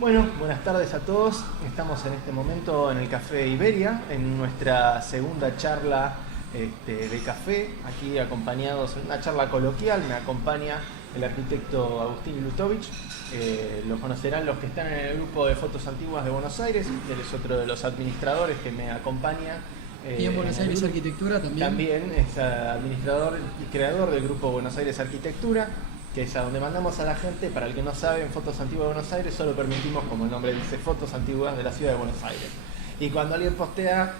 Bueno, buenas tardes a todos. Estamos en este momento en el Café Iberia, en nuestra segunda charla de café, aquí acompañados en una charla coloquial. Me acompaña el arquitecto Agustín Lutovich. Lo conocerán los que están en el grupo de Fotos Antiguas de Buenos Aires. Él es otro de los administradores que me acompaña. Y en Buenos Aires Arquitectura también. También es administrador y creador del grupo Buenos Aires Arquitectura, que es a donde mandamos a la gente. Para el que no sabe, en Fotos Antiguas de Buenos Aires solo permitimos, como el nombre dice, fotos antiguas de la ciudad de Buenos Aires. Y cuando alguien postea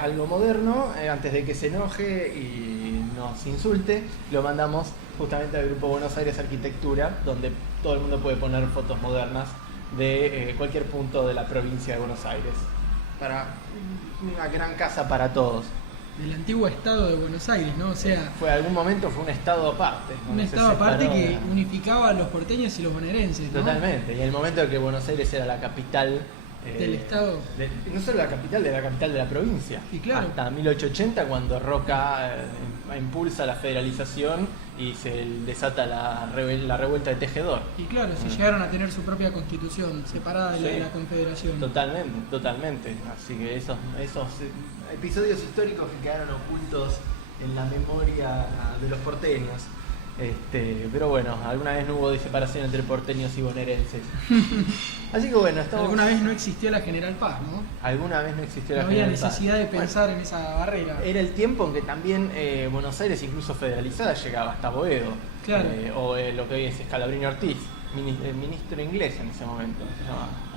algo moderno, antes de que se enoje y nos insulte, lo mandamos justamente al grupo Buenos Aires Arquitectura, donde todo el mundo puede poner fotos modernas de cualquier punto de la provincia de Buenos Aires. Para una gran casa para todos. Del antiguo estado de Buenos Aires, ¿no? O sea, Algún momento fue un estado aparte. Un estado aparte que unificaba a los porteños y los bonaerenses, ¿no? Totalmente. Y en el momento en que Buenos Aires era la capital del estado. No solo la capital de la provincia. Y claro. Hasta 1880, cuando Roca impulsa la federalización y se desata la revuelta de Tejedor. Y claro, se llegaron a tener su propia constitución separada de la confederación. Totalmente. Así que esos episodios históricos que quedaron ocultos en la memoria de los porteños. Pero bueno, alguna vez no hubo separación entre porteños y bonaerenses. Así que bueno, Alguna vez no existió la General Paz, ¿no? Alguna vez no existió la No había General Paz. necesidad de pensar en esa barrera. Era el tiempo en que también Buenos Aires, incluso federalizada, llegaba hasta Boedo. Claro. O lo que hoy es Scalabrini Ortiz, ministro inglés en ese momento.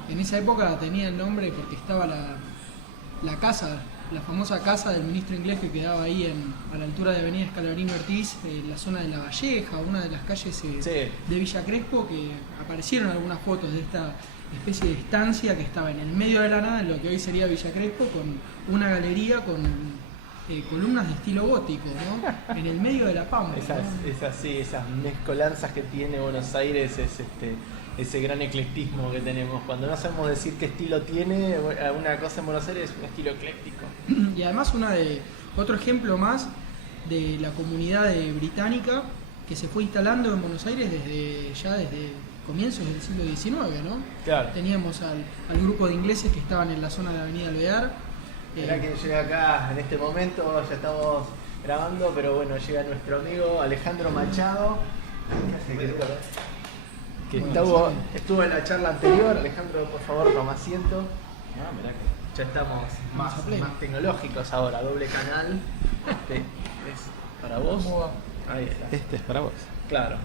En esa época tenía el nombre porque estaba la casa, la famosa casa del ministro inglés que quedaba ahí a la altura de Avenida Scalabrini Ortiz, en la zona de La Valleja, una de las calles de Villa Crespo, que aparecieron algunas fotos de esta especie de estancia que estaba en el medio de la nada, en lo que hoy sería Villa Crespo, con una galería con columnas de estilo gótico, ¿no? En el medio de la Pampa. Esas mezcolanzas que tiene Buenos Aires es ese gran eclectismo que tenemos. Cuando no sabemos decir qué estilo tiene una cosa en Buenos Aires, es un estilo ecléctico. Y además otro ejemplo más de la comunidad británica que se fue instalando en Buenos Aires desde comienzos del siglo XIX, ¿no? Claro. Teníamos al grupo de ingleses que estaban en la zona de Avenida Alvear. Mirá que llega acá en este momento, ya estamos grabando, pero bueno, llega nuestro amigo Alejandro Machado, que estuvo en la charla anterior. Alejandro, por favor, toma asiento. Mirá que ya estamos más tecnológicos ahora, doble canal. Este es para vos. Ahí está. Este es para vos. Claro.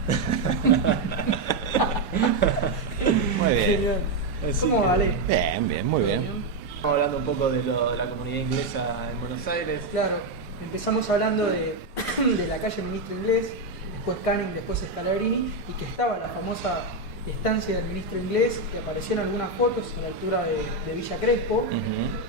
Muy bien. ¿Cómo vale? Bien, muy bien. Estamos hablando un poco de la comunidad inglesa en Buenos Aires. Claro, empezamos hablando de la calle Ministro Inglés, después Canning, después Scalabrini, y que estaba la famosa estancia del ministro inglés, que aparecieron algunas fotos a la altura de Villa Crespo,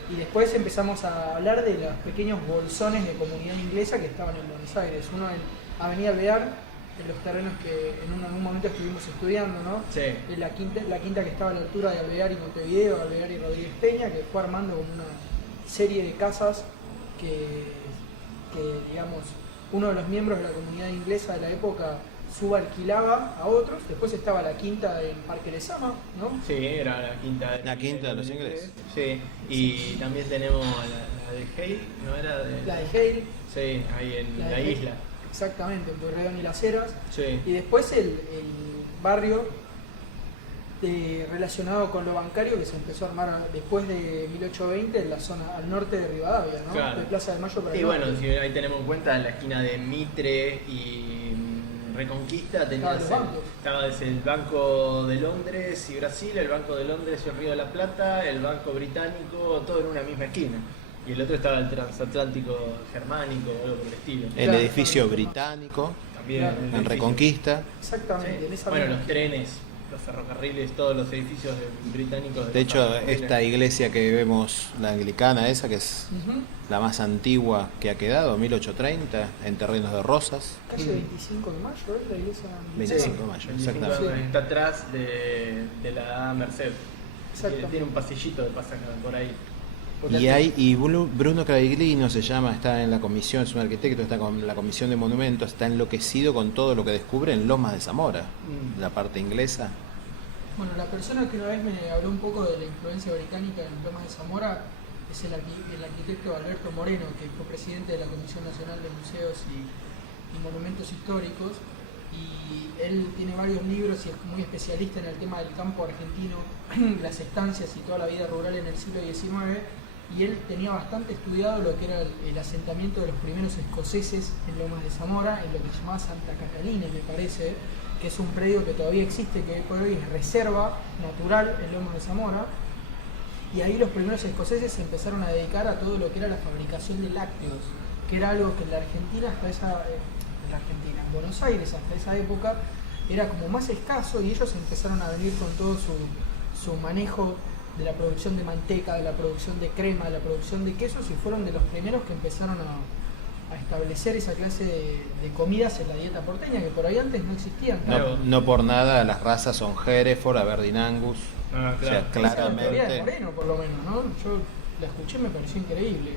y después empezamos a hablar de los pequeños bolsones de comunidad inglesa que estaban en Buenos Aires. Uno en Avenida Alvear, en los terrenos que en algún momento estuvimos estudiando, ¿no? Sí. En la quinta que estaba a la altura de Alvear y Montevideo, Alvear y Rodríguez Peña, que fue armando como una serie de casas que digamos, uno de los miembros de la comunidad inglesa de la época subalquilaba a otros. Después estaba la quinta en Parque Lezama, ¿no? Sí, era la quinta. La quinta de los ingleses. Sí, y también tenemos la de Hale, ¿no era? La de Hale. Sí, ahí en la isla. Exactamente, en Pueyrredón y Las Heras. Sí. Y después el barrio relacionado con lo bancario que se empezó a armar después de 1820 en la zona al norte de Rivadavia, ¿no? Claro. De Plaza de Mayo para Y el bueno, norte. si ahí tenemos en cuenta, en la esquina de Mitre y Reconquista estaba desde el Banco de Londres y Brasil, el Banco de Londres y el Río de la Plata, el Banco Británico, todo en una misma esquina. Y el otro estaba el Transatlántico Germánico o algo por el estilo. El edificio británico, También Claro. en Reconquista. Exactamente, en esa Bueno, misma los trenes, los ferrocarriles, todos los edificios británicos. De hecho, esta iglesia que vemos, la anglicana esa, que es Ujú. la más antigua que ha quedado, 1830, en terrenos de Rosas. Calle 25 de Mayo, ¿es la iglesia? 25 de mayo, exactamente. Está atrás de la Merced. Exacto. Tiene un pasillito que pasa por ahí. Y Bruno Craglino se llama, está en la comisión, es un arquitecto, está con la comisión de monumentos, está enloquecido con todo lo que descubre en Lomas de Zamora, la parte inglesa. Bueno, la persona que una vez me habló un poco de la influencia británica en Lomas de Zamora es el arquitecto Alberto Moreno, que fue presidente de la Comisión Nacional de Museos y Monumentos Históricos, y él tiene varios libros y es muy especialista en el tema del campo argentino, las estancias y toda la vida rural en el siglo XIX, y él tenía bastante estudiado lo que era el asentamiento de los primeros escoceses en Lomas de Zamora, en lo que se llamaba Santa Catalina, me parece, que es un predio que todavía existe, que por hoy es reserva natural en Lomas de Zamora, y ahí los primeros escoceses se empezaron a dedicar a todo lo que era la fabricación de lácteos, que era algo que en la Argentina en Buenos Aires hasta esa época era como más escaso, y ellos empezaron a venir con todo su manejo de la producción de manteca, de la producción de crema, de la producción de quesos, y fueron de los primeros que empezaron a establecer esa clase de comidas en la dieta porteña, que por ahí antes no existían. No por nada las razas son Hereford, Aberdeen Angus. Ah, claro. O sea, Esa es la teoría de claramente. Moreno, por lo menos, ¿no? Yo la escuché y me pareció increíble.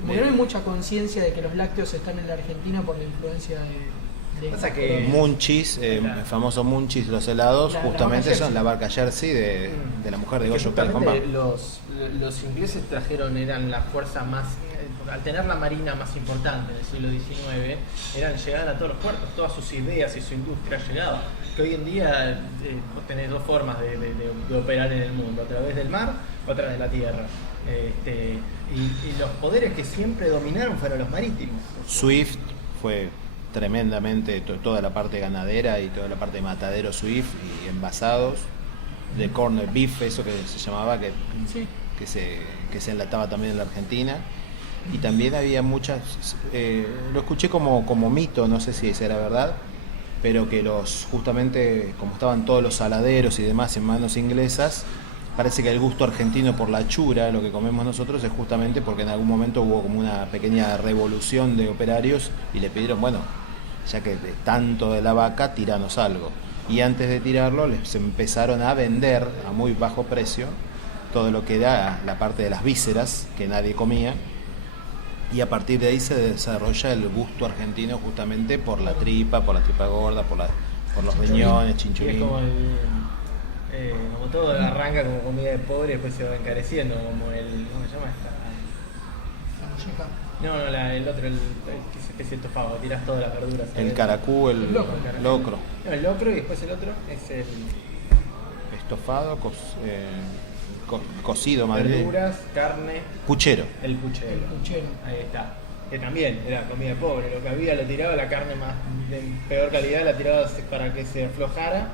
Como que no hay mucha conciencia de que los lácteos están en la Argentina por la influencia de Pasa que- Munchies, Claro. el famoso Munchies, los helados, La justamente barca son Jersey. la barca Jersey de la mujer de Que Goyo justamente Pelham. los ingleses eran la fuerza más, al tener la marina más importante del siglo XIX, llegaban a todos los puertos, todas sus ideas y su industria llegaba. Que hoy en día vos tenés dos formas de operar en el mundo, a través del mar o a través de la tierra. Y los poderes que siempre dominaron fueron los marítimos. Swift fue tremendamente toda la parte ganadera y toda la parte de matadero Swift y envasados, de corner beef, eso que se llamaba, Sí. que se enlataba también en la Argentina. Y también había muchas, lo escuché como mito, no sé si será verdad, pero que justamente como estaban todos los saladeros y demás en manos inglesas, parece que el gusto argentino por la chura, lo que comemos nosotros, es justamente porque en algún momento hubo como una pequeña revolución de operarios y le pidieron, bueno, ya que de tanto de la vaca, tiranos algo. Y antes de tirarlo, les empezaron a vender a muy bajo precio todo lo que era la parte de las vísceras, que nadie comía, y a partir de ahí se desarrolla el gusto argentino justamente por la tripa gorda, por los riñones, Y es chinchulín. como todo arranca como comida de pobre y después se va encareciendo, como ¿cómo se llama esta? La molleja. No, el otro, que es especie de estofado, tirás todas las verduras. El ¿sabes? caracú, el El locro. locro, No, el locro, y después el otro es el estofado, cocido, madre. verduras, carne, Puchero. el puchero. El puchero. Ahí está. Que también era comida pobre, lo que había lo tiraba, la carne más de peor calidad la tiraba para que se aflojara,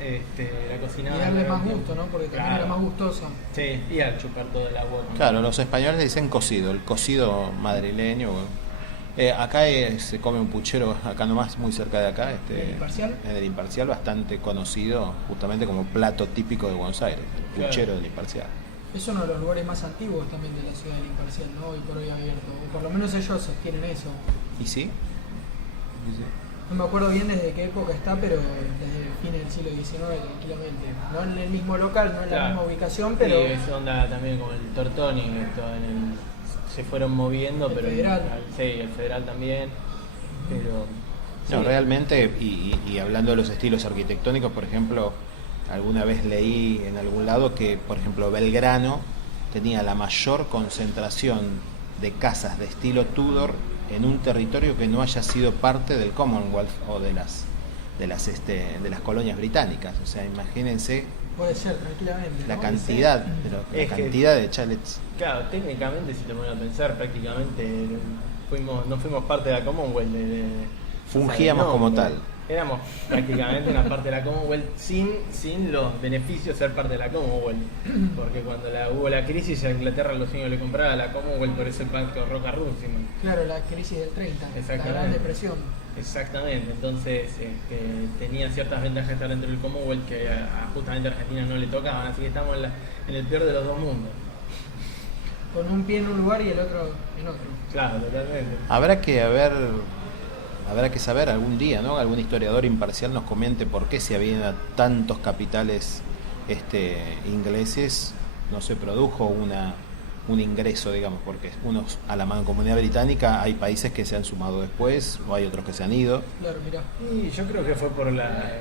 la cocinaba. Y darle durante más un gusto, tiempo. ¿no? Porque también Claro. era más gustosa. Sí, y al chupar todo el agua. ¿no? Claro, los españoles le dicen cocido, el cocido madrileño. Acá se come un puchero, acá nomás, muy cerca de acá, ¿En el Imparcial? en el Imparcial, bastante conocido justamente como plato típico de Buenos Aires, el Claro. puchero del Imparcial. Es uno de los lugares más antiguos también de la ciudad del Imparcial, ¿no? Hoy por hoy abierto. O por lo menos ellos sostienen eso. ¿Y sí? No me acuerdo bien desde qué época está, pero desde fines del siglo XIX tranquilamente. No en el mismo local, no en la Claro. misma ubicación, pero Sí, es onda también como el Tortoni, se fueron moviendo, El pero Federal. Sí, el Federal también, pero No, sí. realmente, y hablando de los estilos arquitectónicos, por ejemplo, alguna vez leí en algún lado que, por ejemplo, Belgrano tenía la mayor concentración de casas de estilo Tudor en un territorio que no haya sido parte del Commonwealth o de las colonias británicas. O sea, imagínense puede ser tranquilamente. la ¿no? cantidad, Es que- cantidad de chalets. Claro, técnicamente si te pones a pensar, prácticamente no fuimos parte de la Commonwealth. Fungíamos no, como tal. Éramos prácticamente una parte de la Commonwealth sin los beneficios de ser parte de la Commonwealth. Porque cuando hubo la crisis, a Inglaterra los únicos que le compraba a la Commonwealth por ese pacto Roca-Runciman. Claro, la crisis del 30, la Exactamente. Gran Depresión. Exactamente, entonces tenía ciertas ventajas estar dentro del Commonwealth que justamente a Argentina no le tocaban, así que estamos en el peor de los dos mundos. Con un pie en un lugar y el otro en otro. Claro, totalmente. Habrá que saber algún día, ¿no? Algún historiador imparcial nos comente por qué si había tantos capitales ingleses no se produjo un ingreso, digamos, porque unos a la Mancomunidad Británica hay países que se han sumado después o hay otros que se han ido. Claro, mirá. Y yo creo que fue por la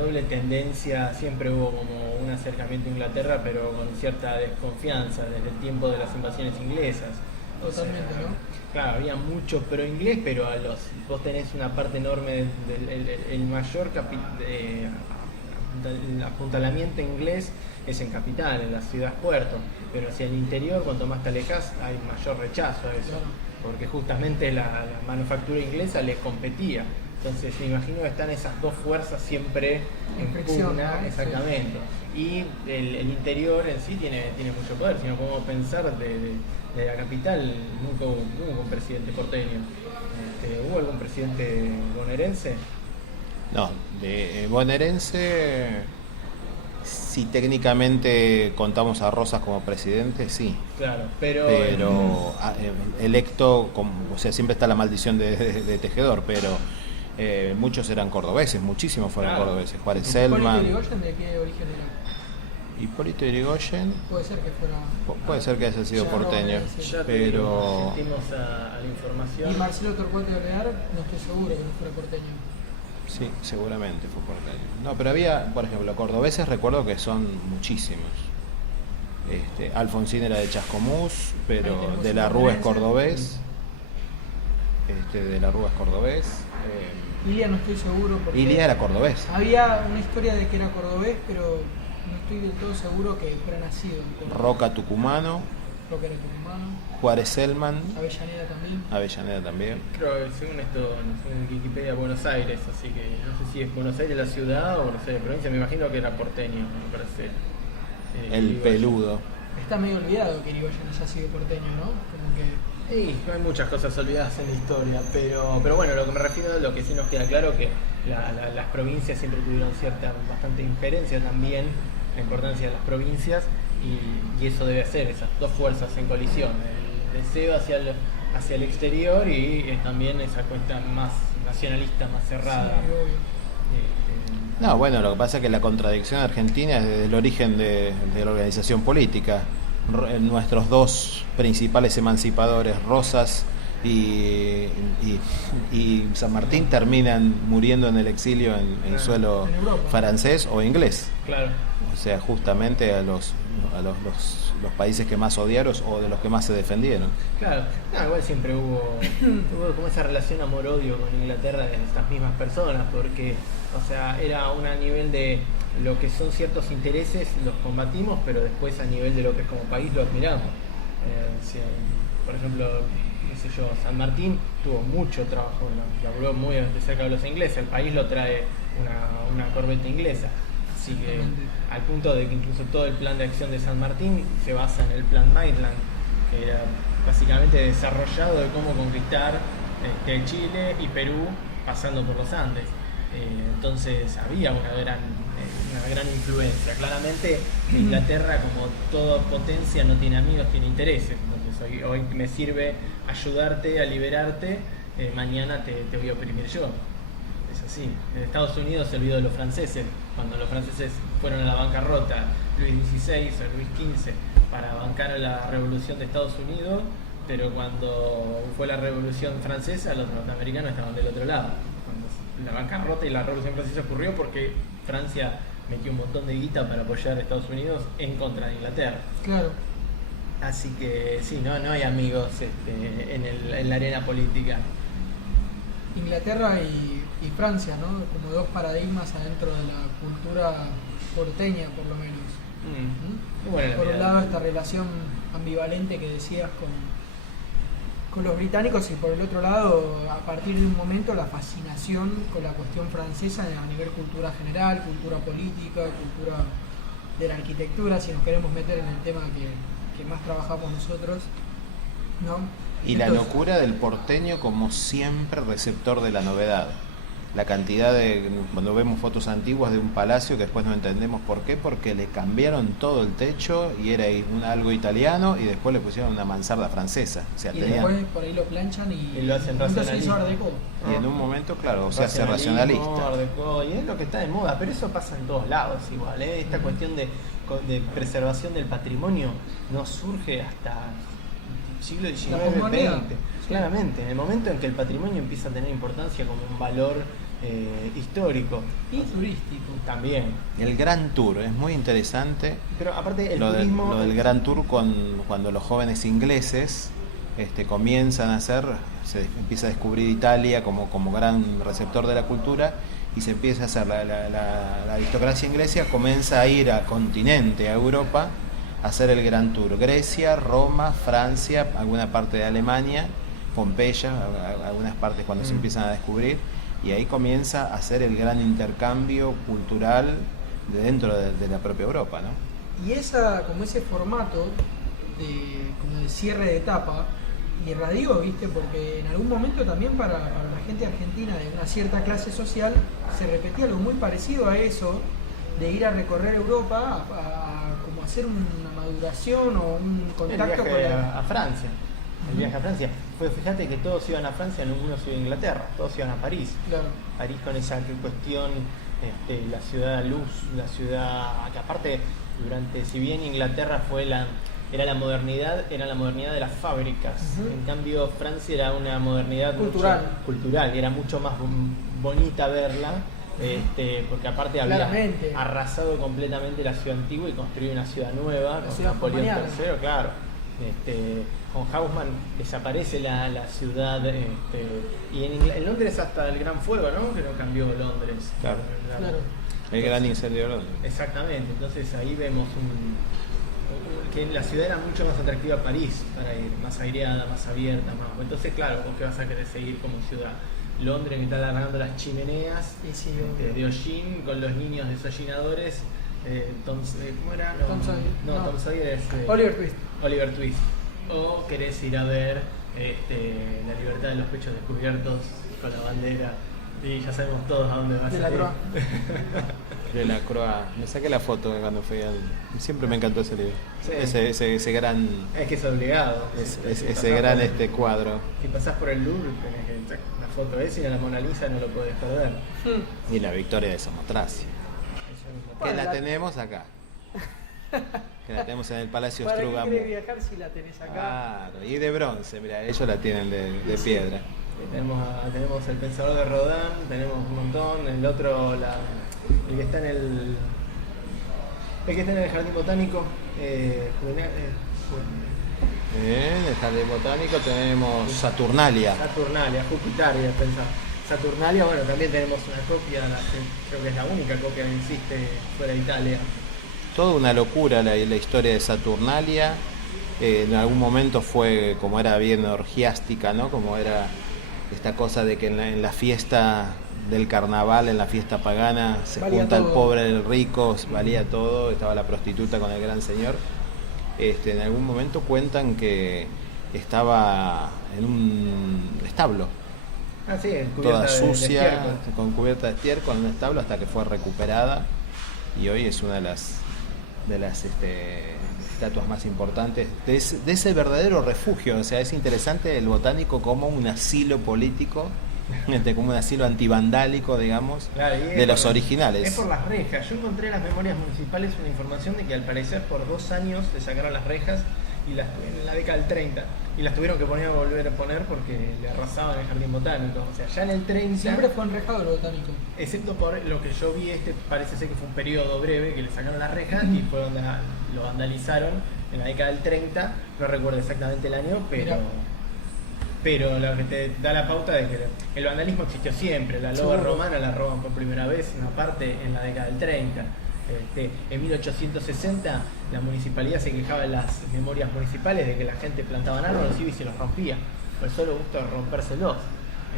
doble tendencia, siempre hubo como un acercamiento a Inglaterra, pero con cierta desconfianza desde el tiempo de las invasiones inglesas. Totalmente, ¿no? Claro, había mucho pro inglés, pero vos tenés una parte enorme el mayor el apuntalamiento inglés es en capital, en las ciudades puerto, pero hacia el interior, cuanto más te alejas, hay mayor rechazo a eso, Claro. porque justamente la manufactura inglesa les competía. Entonces me imagino que están esas dos fuerzas siempre en fricción, pugna, ¿no? exactamente. Y el interior en sí tiene mucho poder, si no podemos pensar de la capital, nunca hubo un presidente porteño. ¿Hubo algún presidente bonaerense? No, de bonaerense, si técnicamente contamos a Rosas como presidente, sí. Claro, pero electo, o sea, siempre está la maldición de Tejedor, pero muchos eran cordobeses, muchísimos fueron Claro. cordobeses. Juárez ¿Hipólito Selman, Yrigoyen de qué origen era? Hipólito Yrigoyen, Puede ser que fuera... puede ser que haya sido Ya no, porteño, sí. ya pero sentimos a la información. Y Marcelo Torcuato de Olear, no estoy seguro que no fuera porteño. sí, seguramente fue porteño. No, pero había, por ejemplo, cordobeses recuerdo que son muchísimos. Alfonsín era de Chascomús, Ahí pero tenemos de un la Rúa es bonaerense. cordobés. De la Rúa es cordobés. Ilia no estoy seguro porque... Ilia era cordobés. Había una historia de que era cordobés, pero no estoy del todo seguro que fuera nacido en Córdoba. Roca tucumano, Creo que era tucumano. Juárez Selman, Avellaneda también. Avellaneda también. Creo que según esto, en Wikipedia, Buenos Aires, así que no sé si es Buenos Aires la ciudad o Buenos Aires provincia, me imagino que era porteño, me parece. El Irigoyen. peludo. Está medio olvidado que Irigoyen haya sido porteño, ¿no? Como que... Sí, hay muchas cosas olvidadas en la historia, pero bueno, lo que me refiero a lo que sí nos queda claro que las provincias siempre tuvieron bastante injerencia también, la importancia de las provincias, y eso debe ser esas dos fuerzas en colisión, el deseo hacia el exterior y también esa cuestión más nacionalista, más cerrada. Sí, obvio. No, bueno, lo que pasa es que la contradicción argentina es desde el origen de la organización política. Nuestros dos principales emancipadores, Rosas y San Martín, terminan muriendo en el exilio en suelo En Europa. francés o inglés. Claro. O sea, justamente a los países que más odiaron o de los que más se defendieron. Claro, no, igual siempre hubo como esa relación amor-odio con Inglaterra de estas mismas personas, porque, o sea, era a nivel de lo que son ciertos intereses, los combatimos, pero después a nivel de lo que es como país lo admiramos. Por ejemplo, qué sé yo, San Martín tuvo mucho trabajo, laburó muy de cerca de los ingleses, el país lo trae una corbeta inglesa. Así que al punto de que incluso todo el plan de acción de San Martín se basa en el plan Maitland, que era básicamente desarrollado de cómo conquistar Chile y Perú pasando por los Andes. Entonces había una gran influencia. Claramente Inglaterra, como toda potencia, no tiene amigos, tiene intereses. Entonces hoy me sirve ayudarte a liberarte, mañana te voy a oprimir yo. Es así. En Estados Unidos se olvidó de los franceses. Cuando los franceses fueron a la bancarrota, Luis XVI o Luis XV, para bancar a la revolución de Estados Unidos, pero cuando fue la revolución francesa, los norteamericanos estaban del otro lado. Cuando la bancarrota y la revolución francesa ocurrió porque Francia metió un montón de guita para apoyar a Estados Unidos en contra de Inglaterra. Claro. Así que sí, no hay amigos en la arena política. Inglaterra y Francia, ¿no? Como dos paradigmas adentro de la cultura porteña, por lo menos. ¿Mm? Bueno, Por un lado, esta relación ambivalente que decías con los británicos, y por el otro lado, a partir de un momento, la fascinación con la cuestión francesa a nivel cultura general, cultura política, cultura de la arquitectura, si nos queremos meter en el tema que más trabajamos nosotros, ¿no? Y la Entonces, locura del porteño como siempre receptor de la novedad. la cantidad de, cuando vemos fotos antiguas de un palacio que después no entendemos por qué, porque le cambiaron todo el techo y era algo italiano y después le pusieron una mansarda francesa. O sea, Y después por ahí lo planchan y lo hacen racionalista. Y en un momento, claro, se hace racionalista. Art Deco, y es lo que está de moda, pero eso pasa en todos lados igual. Esta cuestión de preservación del patrimonio no surge hasta siglo XIX, XX. Claramente, en el momento en que el patrimonio empieza a tener importancia como un valor histórico y turístico también. El Gran Tour es muy interesante. Pero aparte el turismo, lo del Gran Tour cuando los jóvenes ingleses comienzan a se empieza a descubrir Italia como gran receptor de la cultura y se empieza a hacer la aristocracia inglesa comienza a ir a continente, a Europa, a hacer el Gran Tour. Grecia, Roma, Francia, alguna parte de Alemania, Pompeya, algunas partes cuando se empiezan a descubrir, y ahí comienza a hacer el gran intercambio cultural dentro de la propia Europa, ¿no? Y como ese formato como de cierre de etapa irradió, ¿viste? Porque en algún momento también para la gente argentina de una cierta clase social se repetía algo muy parecido a eso, de ir a recorrer Europa a como hacer una maduración o un contacto con a Francia. El viaje a Francia. Fíjate que todos iban a Francia, ninguno se iba a Inglaterra, todos iban a París. Claro. París con esa cuestión, la ciudad luz, la ciudad que aparte si bien Inglaterra era la modernidad de las fábricas. En cambio Francia era una modernidad cultural y era mucho más bonita verla. Porque aparte había arrasado completamente la ciudad antigua y construido una ciudad nueva con Napoleón III, claro. Con Haussmann desaparece la ciudad y en Londres hasta el Gran Fuego, ¿no? Que no cambió Londres. Claro. El gran incendio de Londres. Exactamente, entonces ahí vemos que la ciudad era mucho más atractiva a París para ir, más aireada, más abierta, más. Entonces claro, vos que vas a querer seguir como ciudad. Londres que está alargando las chimeneas de hollín con los niños desollinadores. ¿Cómo era? Tom Sawyer. Tom Sawyer es Oliver Twist. O querés ir a ver La libertad de los pechos descubiertos con la bandera. Y ya sabemos todos a dónde va a ser. De la Croix. Me saqué la foto cuando fui siempre me encantó ese libro. Sí. Ese gran. Es que es obligado. Ese gran cuadro. Si pasás por el Louvre, tenés que sacar una foto esa y a la Mona Lisa no lo podés perder. Y la victoria de Samotracia. Que la tenemos acá. Que la tenemos en el Palacio Strugamo. ¿Para qué querés viajar si la tenés acá? Claro, y de bronce, mira, ellos la tienen de piedra. Tenemos el Pensador de Rodin, tenemos un montón, el otro, el que está en el Jardín Botánico, en el Jardín Botánico tenemos Saturnalia, Jupitaria, Saturnalia, bueno, también tenemos una copia, creo que es la única copia que existe fuera de Italia. Toda una locura la historia de Saturnalia. En algún momento fue, como era bien orgiástica, ¿no? Como era esta cosa de que en la fiesta del carnaval, en la fiesta pagana, se junta el pobre, el rico, valía todo, estaba la prostituta con el gran señor. En algún momento cuentan que estaba en un establo, toda sucia, con cubierta de estiércol, en un establo, hasta que fue recuperada y hoy es una de las estatuas más importantes de ese verdadero refugio. O sea, es interesante el Botánico como un asilo político, como un asilo antivandálico, digamos, claro, de los originales. Es por las rejas. Yo encontré en las memorias municipales una información de que al parecer por 2 años le sacaron las rejas en la década del 30 y las tuvieron que volver a poner porque le arrasaban el jardín botánico. O sea, ya en el 30 siempre fue enrejado el botánico, excepto por lo que yo vi, parece ser que fue un periodo breve que le sacaron las rejas y fue donde lo vandalizaron en la década del 30, no recuerdo exactamente el año, pero lo que te da la pauta de que el vandalismo existió siempre. La loba romana la roban por primera vez, una parte en la década del 30. En 1860 la municipalidad se quejaba en las memorias municipales de que la gente plantaba árboles y se los rompía, por el solo gusto de rompérselos.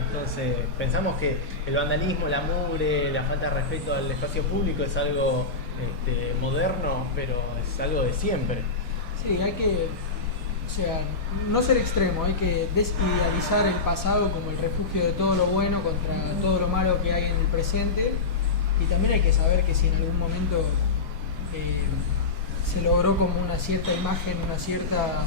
Entonces pensamos que el vandalismo, la mugre, la falta de respeto al espacio público es algo moderno, pero es algo de siempre. Sí, hay que O sea, no ser extremo, hay que desidealizar el pasado como el refugio de todo lo bueno contra todo lo malo que hay en el presente, y también hay que saber que si en algún momento se logró como una cierta imagen, una cierta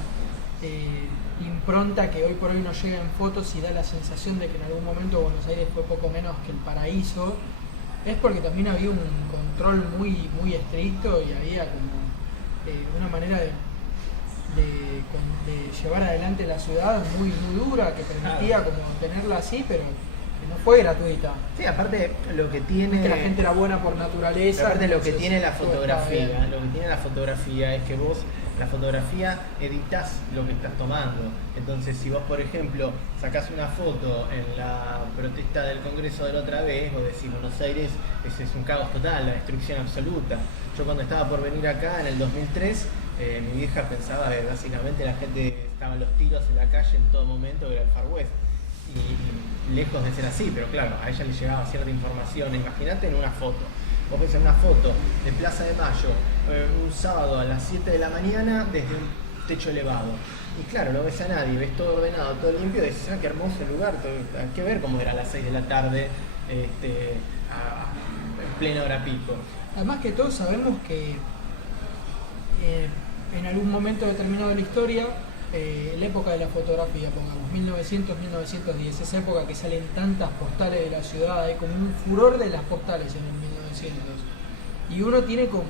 impronta que hoy por hoy nos llega en fotos y da la sensación de que en algún momento Buenos Aires fue poco menos que el paraíso, es porque también había un control muy, muy estricto y había como una manera de llevar adelante la ciudad muy, muy dura, que permitía como tenerla así, pero que no fue gratuita. Sí, aparte lo que tiene... Que la gente era buena por naturaleza. Aparte lo que entonces, tiene la todo fotografía, estaba bien. lo que tiene la fotografía es que vos, la fotografía, editas lo que estás tomando. Entonces, si vos, por ejemplo, sacás una foto en la protesta del Congreso de la otra vez, vos decís Buenos Aires, ese es un caos total, la destrucción absoluta. Yo cuando estaba por venir acá en el 2003, mi vieja pensaba que básicamente la gente estaban los tiros en la calle en todo momento, era el Far West. Y lejos de ser así, pero claro, a ella le llegaba cierta información. Imagínate en una foto. Vos ves en una foto de Plaza de Mayo, un sábado a las 7 de la mañana desde un techo elevado. Y claro, no ves a nadie, ves todo ordenado, todo limpio, y dices, qué hermoso lugar, hay que ver cómo era a las 6 de la tarde, en plena hora pico. Además que todos sabemos que en algún momento determinado de la historia, la época de la fotografía, pongamos 1900-1910, esa época que salen tantas postales de la ciudad, hay como un furor de las postales en el 1900, y uno tiene como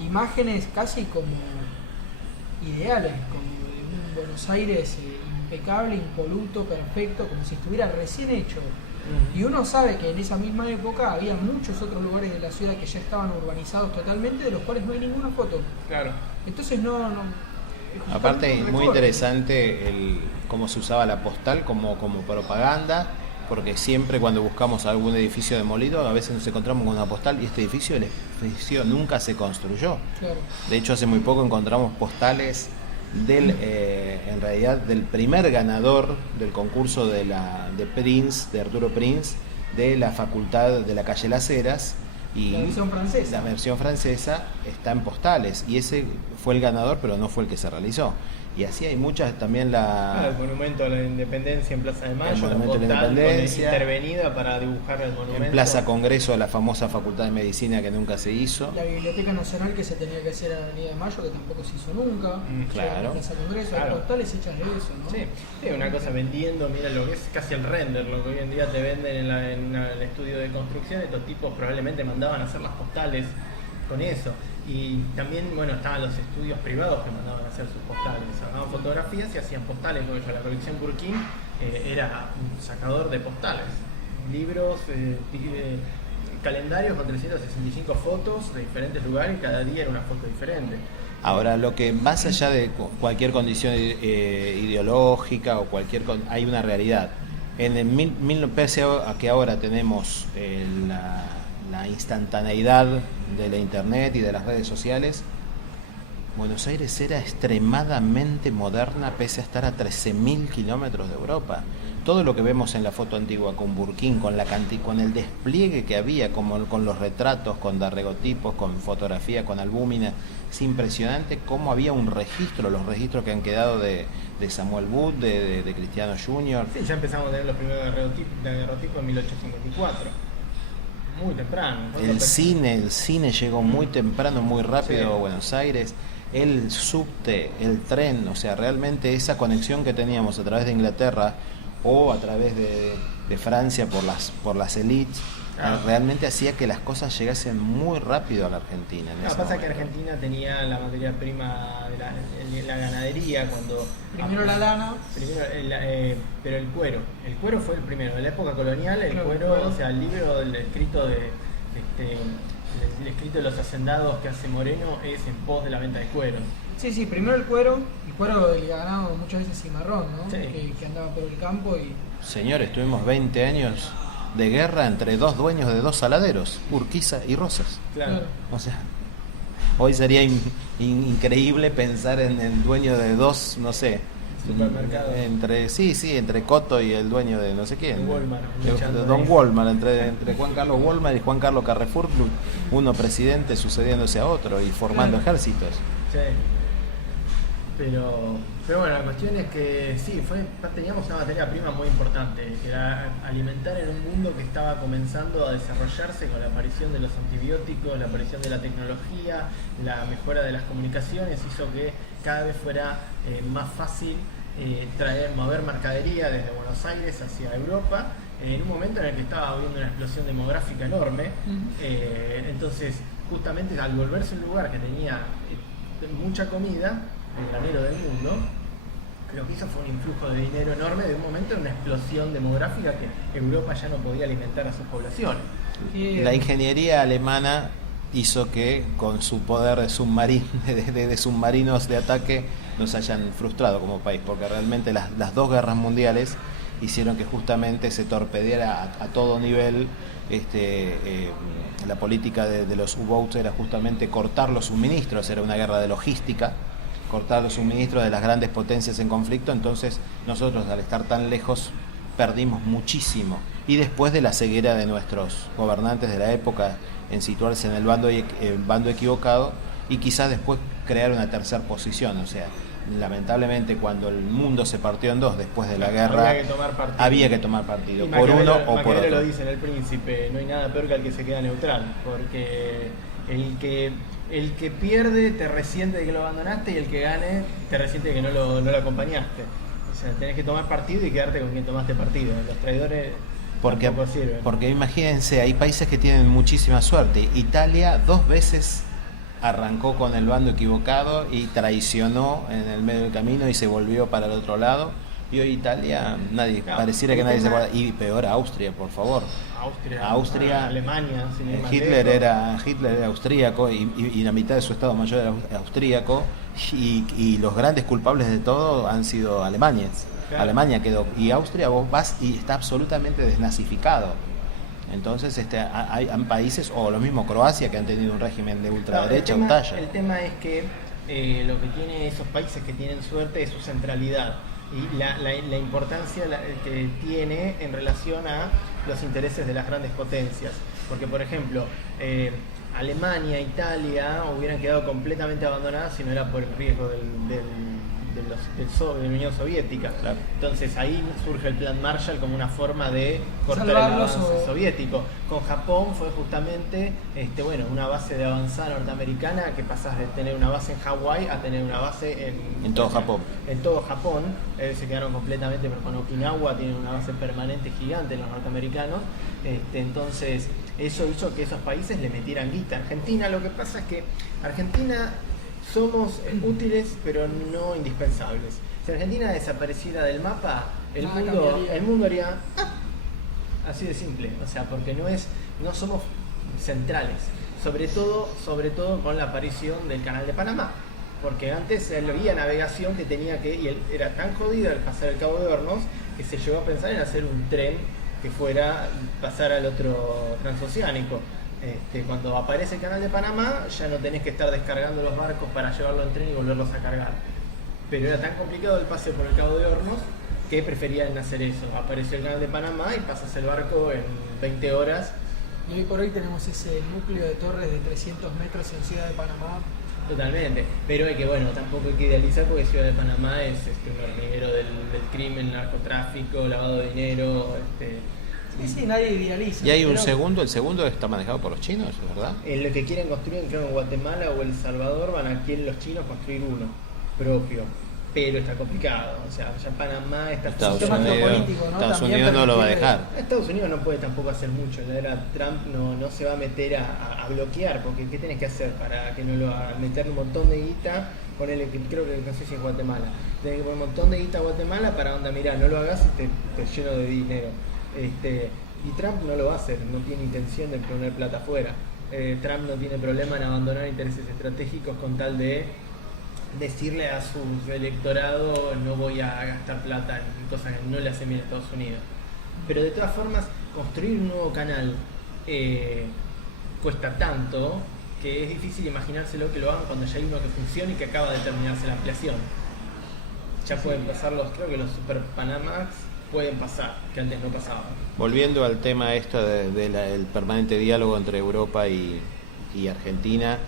imágenes casi como ideales, como de un Buenos Aires impecable, impoluto, perfecto, como si estuviera recién hecho. Y uno sabe que en esa misma época había muchos otros lugares de la ciudad que ya estaban urbanizados totalmente, de los cuales no hay ninguna foto. Claro. Entonces no Aparte, un muy recuerdo. interesante cómo se usaba la postal como propaganda, porque siempre cuando buscamos algún edificio demolido, a veces nos encontramos con una postal, y el edificio nunca se construyó. Claro. De hecho, hace muy poco encontramos postales en realidad del primer ganador del concurso de Arturo Prince, de la facultad de la calle Las Heras, y La versión francesa. la versión francesa está en postales, y ese fue el ganador, pero no fue el que se realizó. Y así hay muchas también El monumento a la Independencia en Plaza de Mayo, El monumento a la postal Independencia. intervenida para dibujar el monumento. En Plaza Congreso, la famosa Facultad de Medicina que nunca se hizo. La Biblioteca Nacional que se tenía que hacer en la Avenida de Mayo, que tampoco se hizo nunca. Claro. La Plaza Congreso, Claro. hay postales hechas de eso, ¿no? Sí, sí, una cosa vendiendo, mira lo que es casi el render, lo que hoy en día te venden en el estudio de construcción. Estos tipos probablemente mandaban a hacer las postales con eso. Y también, bueno, estaban los estudios privados que mandaban a hacer sus postales. Sacaban fotografías y hacían postales. Como yo, la colección Burkin era un sacador de postales. Libros, calendarios con 365 fotos de diferentes lugares, y cada día era una foto diferente. Ahora, lo que más allá de cualquier condición ideológica o hay una realidad. Pese a que ahora tenemos la instantaneidad de la internet y de las redes sociales, Buenos Aires era extremadamente moderna pese a estar a 13.000 kilómetros de Europa. Todo lo que vemos en la foto antigua con Burkin, con el despliegue que había, con los retratos, con daguerrotipos, con fotografía, con albúmina, es impresionante cómo había un registro, los registros que han quedado de Samuel Wood, de Cristiano Jr. Sí, ya empezamos a tener los primeros daguerrotipos en 1854. Muy temprano. El cine llegó muy temprano, muy rápido Sí. a Buenos Aires. El subte, el tren, o sea, realmente esa conexión que teníamos a través de Inglaterra o a través de Francia por las élites, realmente hacía que las cosas llegasen muy rápido a la Argentina. Lo que pasa es que Argentina tenía la materia prima de la ganadería cuando... Primero la lana. Pero el cuero fue el primero. En la época colonial el Claro, cuero, cuero. o sea, el libro, el escrito el escrito de los hacendados que hace Moreno es en pos de la venta de cuero. Sí, primero el cuero del ganado muchas veces cimarrón, ¿no? Sí. Que andaba por el campo y... Señores, tuvimos 20 años de guerra entre dos dueños de dos saladeros, Urquiza y Rosas. Claro. O sea, hoy sería increíble pensar en el dueño de dos, no sé, Supermercado. entre Coto y el dueño de no sé quién. Walmart, De luchando Don ahí. Walmart, entre Juan Carlos Walmart y Juan Carlos Carrefour, uno presidente sucediéndose a otro y formando Claro. ejércitos. Sí. Pero bueno, la cuestión es que sí, teníamos una materia prima muy importante, que era alimentar en un mundo que estaba comenzando a desarrollarse con la aparición de los antibióticos, la aparición de la tecnología, la mejora de las comunicaciones, hizo que cada vez fuera más fácil mover mercadería desde Buenos Aires hacia Europa, en un momento en el que estaba habiendo una explosión demográfica enorme. Entonces, justamente al volverse un lugar que tenía mucha comida, el granero del mundo, lo que hizo fue un influjo de dinero enorme de un momento en una explosión demográfica que Europa ya no podía alimentar a sus poblaciones. La ingeniería alemana hizo que con su poder de submarinos de ataque nos hayan frustrado como país, porque realmente las dos guerras mundiales hicieron que justamente se torpedeara a todo nivel. La política de los U-Boats era justamente cortar los suministros, era una guerra de logística, cortar los suministros de las grandes potencias en conflicto. Entonces nosotros, al estar tan lejos, perdimos muchísimo, y después de la ceguera de nuestros gobernantes de la época en situarse en el bando equivocado, y quizás después crear una tercera posición. O sea, lamentablemente, cuando el mundo se partió en dos después de la guerra, había que tomar partido por uno o por otro. Lo dice en El Príncipe: no hay nada peor que el que se queda neutral, porque el que pierde te resiente de que lo abandonaste, y el que gane te resiente de que no lo acompañaste. O sea, tenés que tomar partido y quedarte con quien tomaste partido. Los traidores tampoco sirven. Porque imagínense, hay países que tienen muchísima suerte. Italia 2 veces arrancó con el bando equivocado y traicionó en el medio del camino y se volvió para el otro lado. Y hoy Italia, pareciera que nadie se acuerda. Y peor, Austria, por favor. Austria, Alemania, Hitler era austríaco, y la mitad de su Estado Mayor era austríaco, y los grandes culpables de todo han sido alemanes. Claro. Alemania quedó, y Austria vos vas y está absolutamente desnazificado. Entonces hay países, o lo mismo Croacia, que han tenido un régimen de ultraderecha o talla. El tema es que lo que tienen esos países que tienen suerte es su centralidad y la importancia que tiene en relación a los intereses de las grandes potencias. Porque, por ejemplo, Alemania, Italia hubieran quedado completamente abandonadas si no era por el riesgo de la Unión Soviética. Claro. Entonces ahí surge el plan Marshall como una forma de cortar el avance soviético. Con Japón fue justamente una base de avanzada norteamericana, que pasas de tener una base en Hawái a tener una base en todo Japón. En todo Japón. Se quedaron completamente, pero con Okinawa tienen una base permanente gigante los norteamericanos. Entonces eso hizo que esos países le metieran guita. Argentina, lo que pasa es que Argentina somos útiles, pero no indispensables. Si Argentina desapareciera del mapa, el mundo haría así de simple. O sea, porque no somos centrales. Sobre todo con la aparición del Canal de Panamá. Porque antes había navegación que tenía y era tan jodida al pasar el Cabo de Hornos, que se llegó a pensar en hacer un tren que pasar al otro transoceánico. Cuando aparece el Canal de Panamá, ya no tenés que estar descargando los barcos para llevarlo en tren y volverlos a cargar. Pero era tan complicado el pase por el Cabo de Hornos que preferían hacer eso. Apareció el Canal de Panamá y pasas el barco en 20 horas. Y hoy por hoy tenemos ese núcleo de torres de 300 metros en Ciudad de Panamá. Totalmente, pero tampoco hay que idealizar, porque Ciudad de Panamá es un hormiguero del crimen, narcotráfico, lavado de dinero. Sí, nadie idealiza. Y hay el segundo está manejado por los chinos, ¿es verdad? Lo que quieren construir, creo, en Guatemala o El Salvador, van aquí los chinos construir uno propio, pero está complicado. O sea, ya Panamá está... Estados Unidos no lo va a dejar. Estados Unidos no puede tampoco hacer mucho. En la era Trump no se va a meter a bloquear, porque ¿qué tenés que hacer para que no lo hagan? Meterle un montón de guita, ponerle, creo que no sé si es Guatemala, tenés que poner un montón de guita a Guatemala para mirá, no lo hagas y te lleno de dinero. Y Trump no lo va a hacer, no tiene intención de poner plata afuera. Trump no tiene problema en abandonar intereses estratégicos con tal de decirle a su electorado: no voy a gastar plata en cosas que no le hacen bien a Estados Unidos. Pero de todas formas, construir un nuevo canal cuesta tanto que es difícil imaginárselo que lo hagan cuando ya hay uno que funciona y que acaba de terminarse la ampliación. Ya pueden pasar creo que los Super Panamax pueden pasar, que antes no pasaban. Volviendo al tema del permanente diálogo entre Europa y Argentina,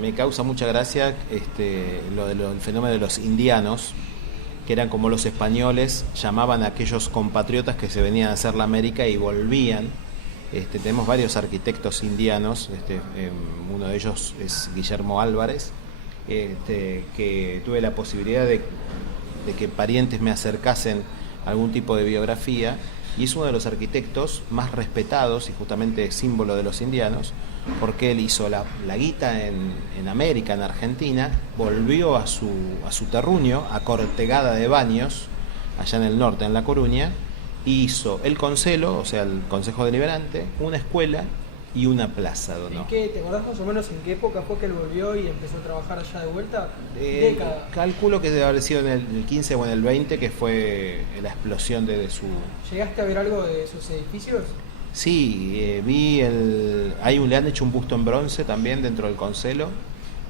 me causa mucha gracia el fenómeno de los indianos, que eran como los españoles, llamaban a aquellos compatriotas que se venían a hacer la América y volvían. Tenemos varios arquitectos indianos, uno de ellos es Guillermo Álvarez, que tuve la posibilidad de que parientes me acercasen algún tipo de biografía, y es uno de los arquitectos más respetados y justamente símbolo de los indianos, porque él hizo la guita en América, en Argentina, volvió a su terruño, a Cortegada de Baños, allá en el norte, en La Coruña, y hizo el Concelo, o sea, el Consejo Deliberante, una escuela y una plaza. ¿No? ¿Te acordás más o menos en qué época fue que él volvió y empezó a trabajar allá de vuelta? Calculo que debe haber sido en el 15 o en el 20, que fue la explosión de su... ¿Llegaste a ver algo de sus edificios? Sí, le han hecho un busto en bronce también dentro del Concelo.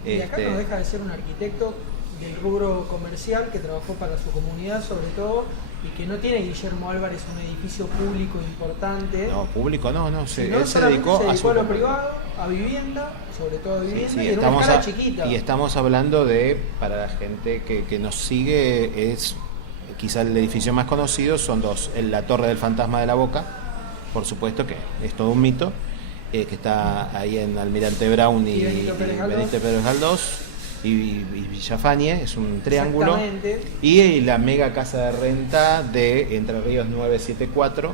Y acá no deja de ser un arquitecto del rubro comercial que trabajó para su comunidad sobre todo, y que no tiene Guillermo Álvarez un edificio público importante. No, público no, él se dedicó a lo privado, a vivienda, sobre todo a vivienda, sí, y en una escala chiquita. Y estamos hablando para la gente que nos sigue, es quizá el edificio más conocido, son dos: la Torre del Fantasma de la Boca, por supuesto que es todo un mito, que está ahí en Almirante Brown y Benito Pérez Galdós, y Villafañe, es un triángulo, y la mega casa de renta de Entre Ríos 974,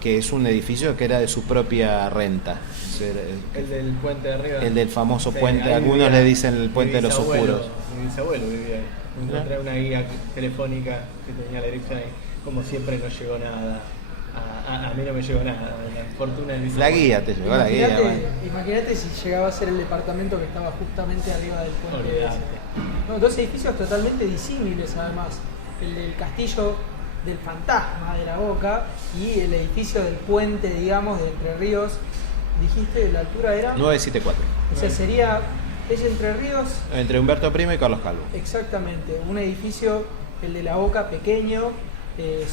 que es un edificio que era de su propia renta. El del puente de arriba. El del famoso puente, algunos le dicen el puente de los oscuros. Mi bisabuelo vivía ahí. Encontré una guía telefónica que tenía la dirección ahí. Como siempre no llegó nada. A mí no me llegó nada, la fortuna del bisabuelo. La guía te llegó, la guía. Imagínate si llegaba a ser el departamento que estaba justamente arriba del puente ese. No, dos edificios totalmente disímiles además. El del castillo del fantasma de la Boca y el edificio del puente, digamos, de Entre Ríos. Dijiste que la altura era 974. O sea, es Entre Ríos. Entre Humberto Primo y Carlos Calvo. Exactamente, un edificio, el de la Boca, pequeño,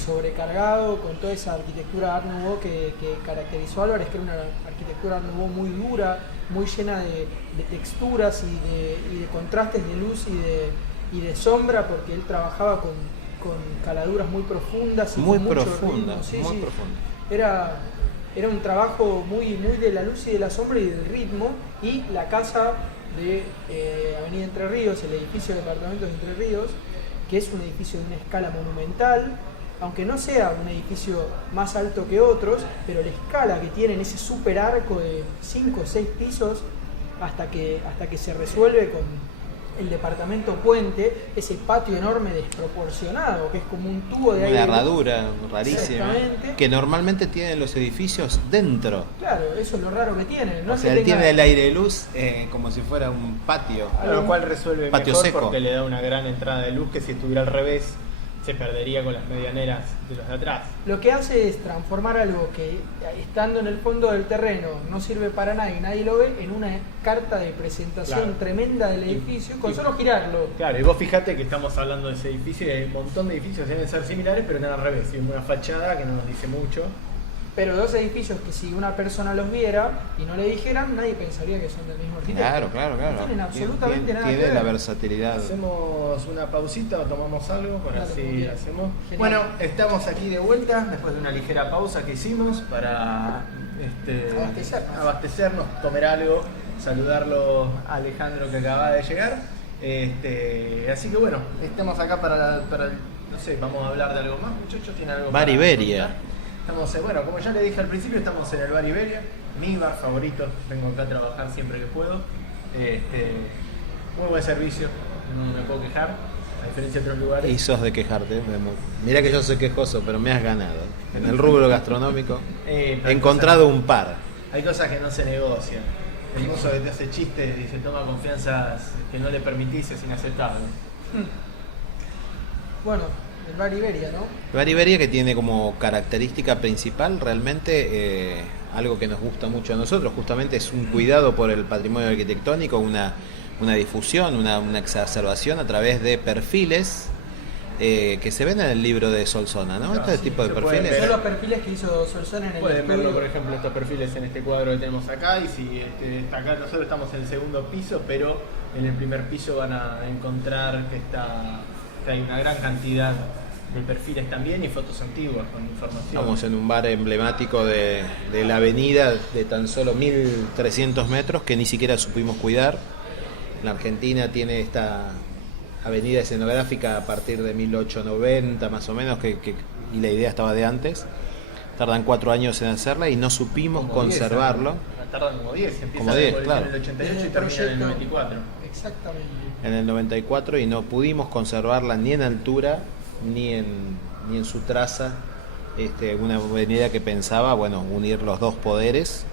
sobrecargado con toda esa arquitectura Art Nouveau que caracterizó a Álvarez, que era una arquitectura Art Nouveau muy dura, muy llena de texturas y de contrastes de luz y de sombra, porque él trabajaba con caladuras muy profundas y muy con mucho profundas, ritmo. muy profundas. Era un trabajo muy de la luz y de la sombra y del ritmo. Y la casa de Avenida Entre Ríos, el edificio de departamentos de Entre Ríos, que es un edificio de una escala monumental, aunque no sea un edificio más alto que otros, pero la escala que tiene en ese super arco de 5 o 6 pisos hasta que se resuelve con el departamento puente, ese patio enorme desproporcionado, que es como un tubo de aire. Una herradura rarísima, que normalmente tienen los edificios dentro. Claro, eso es lo raro que tiene. No, o sea, él tiene el aire de luz como si fuera un patio. Lo cual resuelve patio mejor seco, porque le da una gran entrada de luz que si estuviera al revés se perdería con las medianeras de los de atrás. Lo que hace es transformar algo que, estando en el fondo del terreno, no sirve para nada y nadie lo ve, en una carta de presentación tremenda del edificio, con solo girarlo. Claro, y vos fijate que estamos hablando de ese edificio y hay un montón de edificios que deben ser similares, pero están al revés. Y una fachada que no nos dice mucho. Pero dos edificios que si una persona los viera y no le dijeran, nadie pensaría que son del mismo arquitecto. Claro. No tienen absolutamente nada que ver. Tiene la versatilidad. Hacemos una pausita o tomamos algo, Dale, así hacemos. Genial. Bueno, estamos aquí de vuelta después de una ligera pausa que hicimos para abastecernos, comer algo, saludarlo a Alejandro que acaba de llegar. Así que bueno, estamos acá para no sé, vamos a hablar de algo más, muchachos. ¿Tiene algo Bar para Iberia. contar? Estamos, bueno, como ya le dije al principio, estamos en el Bar Iberia, mi bar favorito. Vengo acá a trabajar siempre que puedo. Muy buen servicio, no me puedo quejar, a diferencia de otros lugares. Y sos de quejarte. Mirá que yo soy quejoso, pero me has ganado. En el rubro gastronómico he encontrado un par. Hay cosas que no se negocian. El mozo que te hace chistes y se toma confianzas que no le permitís es inaceptable. Bueno, el Bar Iberia, ¿no? El Bar Iberia, que tiene como característica principal realmente algo que nos gusta mucho a nosotros, justamente es un cuidado por el patrimonio arquitectónico, una difusión, una exacerbación a través de perfiles que se ven en el libro de Solsona, ¿no? Este tipo de se pueden perfiles. ver. Son los perfiles que hizo Solsona en el Pueden verlo, estudio. por ejemplo, estos perfiles en este cuadro que tenemos acá. Y si está acá, nosotros estamos en el segundo piso, pero en el primer piso van a encontrar que hay una gran cantidad de perfiles también y fotos antiguas con información. Estamos en un bar emblemático de la avenida de tan solo 1300 metros que ni siquiera supimos cuidar. La Argentina tiene esta avenida escenográfica a partir de 1890 más o menos, y la idea estaba de antes. Tardan 4 años en hacerla y no supimos Como conservarlo. 10, tardan como 10, empiezan Como 10, en claro. el 88 y Desde el terminan en el proyecto. 94. Exactamente. En el 94 y no pudimos conservarla ni en altura ni en su traza. Una avenida que pensaba, bueno, unir los dos poderes.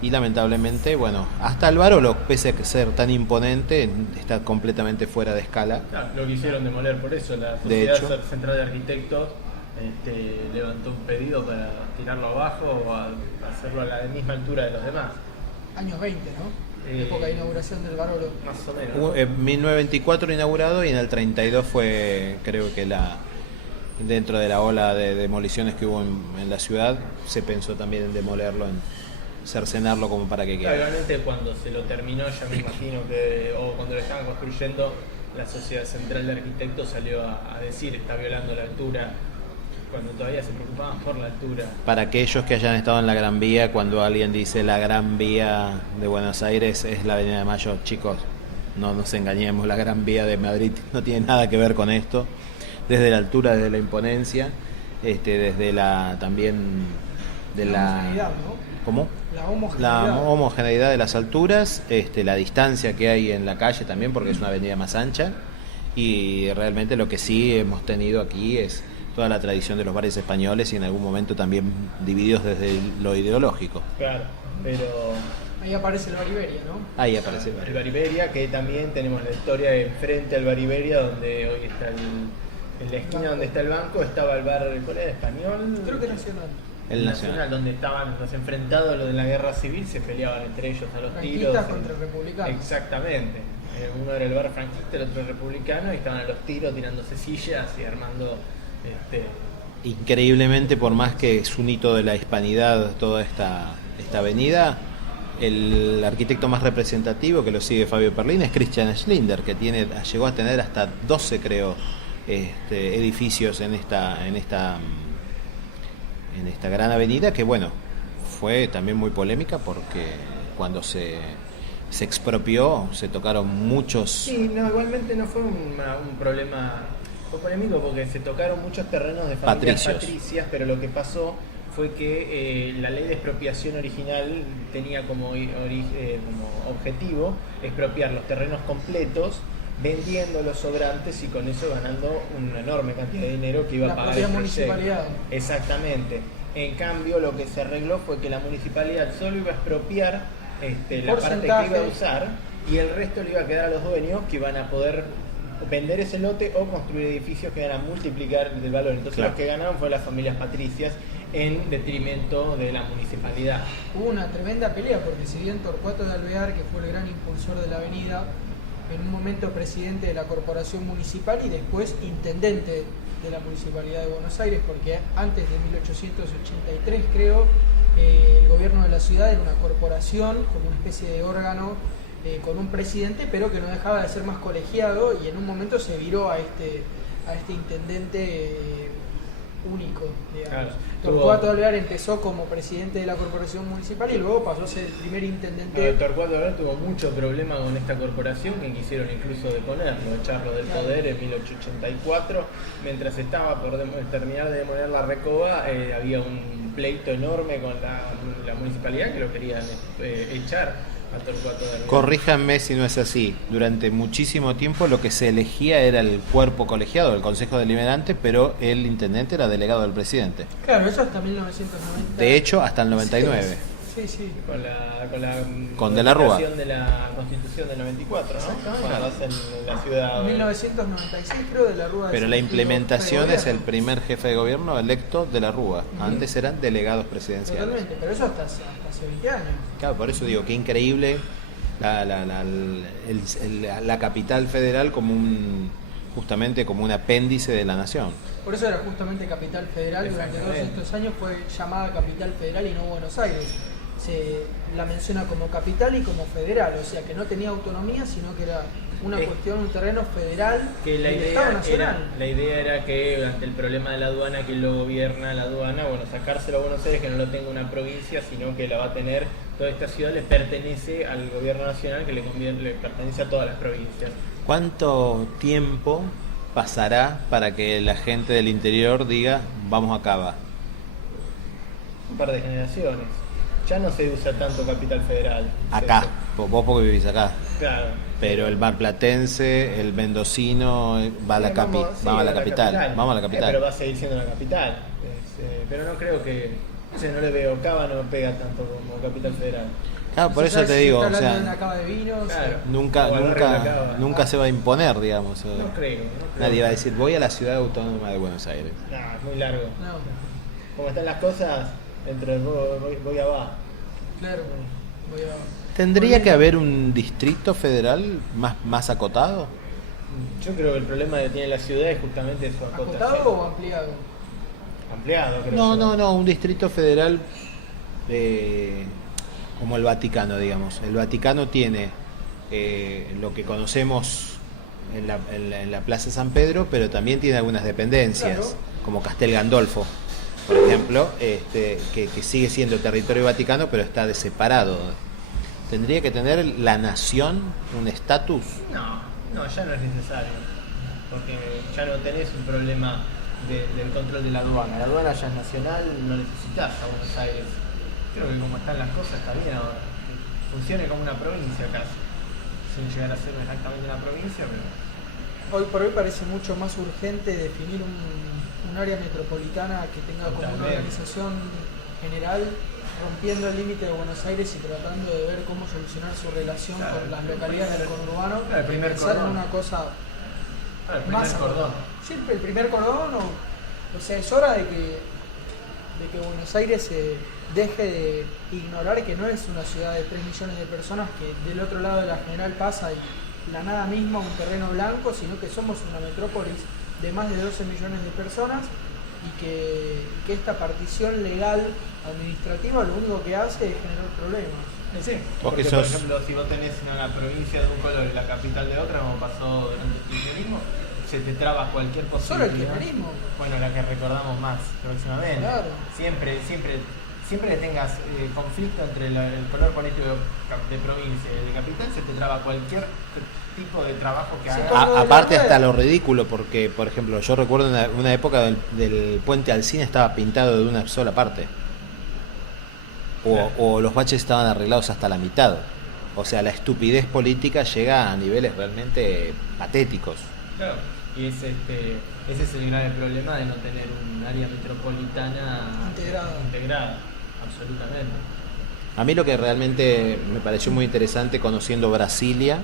Y lamentablemente, bueno, hasta el Barolo, pese a ser tan imponente, está completamente fuera de escala. Claro, lo quisieron demoler por eso. La De Sociedad hecho. Central de Arquitectos levantó un pedido para tirarlo abajo o hacerlo a la misma altura de los demás. Años 20, ¿no? Eh, Época de inauguración del Barolo. Más o menos. En 1924 inaugurado y en el 32 fue, creo que dentro de la ola de demoliciones que hubo en la ciudad, se pensó también en demolerlo, en cercenarlo como para que quede. Obviamente cuando se lo terminó, ya me imagino que, o cuando lo estaban construyendo, la Sociedad Central de Arquitectos salió a decir está violando la altura, cuando todavía se preocupaban por la altura. Para aquellos que hayan estado en la Gran Vía, cuando alguien dice la Gran Vía de Buenos Aires es la Avenida de Mayo, chicos, no nos engañemos, la Gran Vía de Madrid no tiene nada que ver con esto. Desde la altura, desde la imponencia, desde la también de la homogeneidad, ¿no? ¿cómo? La homogeneidad. La homogeneidad de las alturas, la distancia que hay en la calle también, porque es una avenida más ancha, y realmente lo que sí hemos tenido aquí es toda la tradición de los bares españoles y en algún momento también divididos desde lo ideológico. Claro, pero Ahí aparece el Bar Iberia, ¿no? Ahí aparece. el Bar Iberia, que también tenemos la historia enfrente al Bar Iberia, donde hoy está en la esquina donde está el banco, estaba el bar, ¿cuál era? ¿Español? Creo que Nacional. El Nacional. donde estaban los enfrentados, los de la guerra civil, se peleaban entre ellos a los tiros. Franquistas contra republicanos. Exactamente. Uno era el bar franquista, el otro republicano, y estaban a los tiros tirándose sillas y armando. Increíblemente, por más que es un hito de la hispanidad toda esta avenida, el arquitecto más representativo que lo sigue Fabio Perlin es Christian Schlinder, que llegó a tener hasta 12, creo, edificios en esta gran avenida, que bueno, fue también muy polémica porque cuando se expropió se tocaron muchos. Sí, no, igualmente no fue un problema, fue polémico porque se tocaron muchos terrenos de familias patricias, pero lo que pasó fue que la ley de expropiación original tenía como objetivo expropiar los terrenos completos, vendiendo los sobrantes y con eso ganando una enorme cantidad de dinero que iba a pagar el proyecto. municipalidad. Exactamente. En cambio, lo que se arregló fue que la municipalidad solo iba a expropiar la parte que iba a usar y el resto le iba a quedar a los dueños, que iban a poder vender ese lote o construir edificios que iban a multiplicar el valor. Entonces claro, los que ganaron fueron las familias patricias en detrimento de la municipalidad. Hubo una tremenda pelea porque si bien Torcuato de Alvear, que fue el gran impulsor de la avenida, en un momento presidente de la corporación municipal y después intendente de la Municipalidad de Buenos Aires, porque antes de 1883 creo, el gobierno de la ciudad era una corporación, como una especie de órgano con un presidente, pero que no dejaba de ser más colegiado, y en un momento se viró a este intendente único, digamos. Claro. Torcuato de Alvear empezó como presidente de la corporación municipal y luego pasó a ser el primer intendente. Torcuato de Alvear tuvo mucho problema con esta corporación, que quisieron incluso deponerlo, echarlo del poder en 1884. Mientras estaba por terminar de demoler la Recoba, había un pleito enorme con la municipalidad que lo querían echar a Torcuato de Alvear. Corríjanme si no es así. Durante muchísimo tiempo lo que se elegía era el cuerpo colegiado, el Consejo Deliberante, pero el intendente era delegado del presidente. Claro, eso hasta 1990. De hecho, hasta el 99. Sí. Con De la Rúa. De la Constitución del 94, ¿no? Exactamente. Cuando en la ciudad. En 1996 creo De la Rúa. Pero la implementación es el el primer jefe de gobierno electo de la Rúa. Antes eran delegados presidenciales. Totalmente, pero eso hasta hace 20 años. Claro, por eso digo, qué increíble la capital federal como justamente como un apéndice de la nación. Por eso era justamente Capital Federal, durante todos estos años fue llamada Capital Federal y no Buenos Aires. Se la menciona como capital y como federal, o sea que no tenía autonomía, sino que era una cuestión, un terreno federal que la del idea Estado Nacional. la idea era que ante el problema de la aduana, que lo gobierna la aduana, bueno, sacárselo a Buenos Aires, que no lo tenga una provincia, sino que la va a tener toda esta ciudad, le pertenece al gobierno nacional, que le pertenece a todas las provincias. ¿Cuánto tiempo pasará para que la gente del interior diga, vamos a Cava? Un par de generaciones. Ya no se usa tanto Capital Federal. Acá, vos porque vivís acá. Claro. Pero el marplatense, el mendocino, va a la capital. Vamos a la capital. Pero va a seguir siendo la capital. Pero no creo que, no sé, no le veo, Cava no pega tanto como Capital Federal. Claro, por eso te digo, o sea, Claro. nunca se va a imponer, digamos. No creo. Nadie va a decir, voy a la ciudad autónoma de Buenos Aires. No, es muy largo. No, Como están las cosas, entre voy a va. claro, voy a... ¿Tendría que haber un distrito federal más acotado? Yo creo que el problema que tiene la ciudad es justamente su acotación. ¿Acotado o ampliado? Ampliado, creo yo. No, un distrito federal como el Vaticano, digamos. El Vaticano tiene lo que conocemos en la Plaza San Pedro, pero también tiene algunas dependencias, Claro. como Castel Gandolfo, por ejemplo, que sigue siendo territorio vaticano, pero está separado. ¿Tendría que tener la nación un estatus? No, ya no es necesario. Porque ya no tenés un problema del control de la aduana. La aduana ya es nacional, no necesitas a Buenos Aires. Creo que como están las cosas está bien ahora. Funcione como una provincia casi. Sin llegar a ser exactamente una provincia, pero... Hoy por hoy parece mucho más urgente definir un área metropolitana que tenga como una Totalmente. organización general, rompiendo el límite de Buenos Aires y tratando de ver cómo solucionar su relación Claro. con las localidades del conurbano. Claro, el primer pensar en cordón. una cosa el primer más cordón. Sí, el primer cordón, o sea, es hora de que Buenos Aires se deje de ignorar que no es una ciudad de 3 millones de personas que del otro lado de la General Paz y la nada misma un terreno blanco, sino que somos una metrópolis de más de 12 millones de personas y que esta partición legal administrativa lo único que hace es generar problemas. Sí, porque por ejemplo, si vos tenés una provincia de un color y la capital de otra, como pasó durante el kirchnerismo, se te traba cualquier Solo el posibilidad. kirchnerismo. Bueno, la que recordamos más próximamente. Claro. Siempre que tengas conflicto entre el color político de provincia y de capital, se te traba cualquier tipo de trabajo que Sí, hagas. Aparte hasta lo ridículo, porque por ejemplo yo recuerdo una época del puente Alsina estaba pintado de una sola parte, o los baches estaban arreglados hasta la mitad. O sea, la estupidez política llega a niveles realmente patéticos. Claro, y ese es el grave problema de no tener un área metropolitana integrada, absolutamente. A mí lo que realmente me pareció muy interesante conociendo Brasilia